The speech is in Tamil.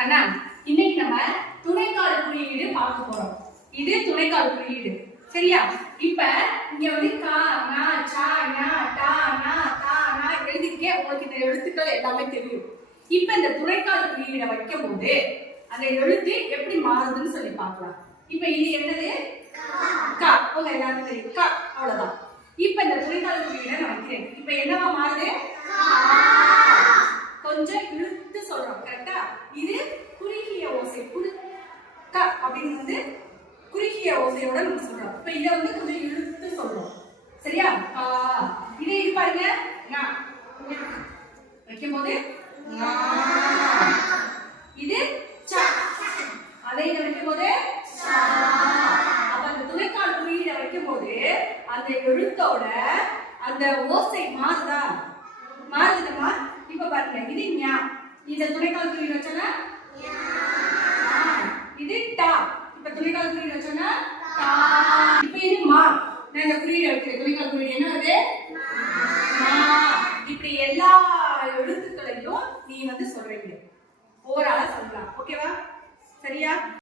கண்ணா இன்னைக்கு நம்ம துணைக்கால் குறியீடு பார்க்க போறோம். இது துணைக்கால் குறியீடு. சரியா? இப்ப இங்க வந்து கா நா சா நா டா நா தா நா எழுதிக்கே உங்களுக்கு இந்த எழுத்துக்கள் எல்லாமே தெரியும். இப்ப இந்த துணைக்கால் குறியீடை வைக்கும் போது அந்த எழுத்து எப்படி மாறுதுன்னு சொல்லி பார்க்கலாம். இப்ப இது என்னது? கா. உங்க எல்லாருக்கும் தெரியும். கா. அவ்வளவுதான். இப்ப இந்த துணைக்கால் குறியீடை நான் வைக்கிறேன். இப்ப என்னவா மாறுது? கொஞ்சம் சொல்றோம். கரெக்டா இது குறுகிய ஓசை. குறு க அப்படின்னு வந்து குறுகிய ஓசையோட நம்ம சொல்றோம். இப்ப இதை வந்து கொஞ்சம் இழுத்து சொல்றோம். சரியா? இதே இது பாருங்க. வைக்கும் போது இது அதை இங்க வைக்கும் போது அப்ப அந்த துணைக்கால் குறியீடை வைக்கும் போது அந்த எழுத்தோட அந்த ஓசை மாறுதா? மாறுதுமா? இப்ப பாருங்க. இது ஞா. இந்த துணைக்கால் குறியீடு வச்சோன்னா ஆ, இது டா. இப்ப துணைக்கால் குறியீடு வச்சோன்னா இப்ப இது மா. நான் இந்த குறியீடு வைக்கிறேன் துணைக்கால் குறியீடு என்ன அது? மா. இப்படி எல்லா எழுத்துக்களையும் நீ வந்து சொல்றீங்க. ஓவராலா சொல்லலாம். ஓகேவா? சரியா?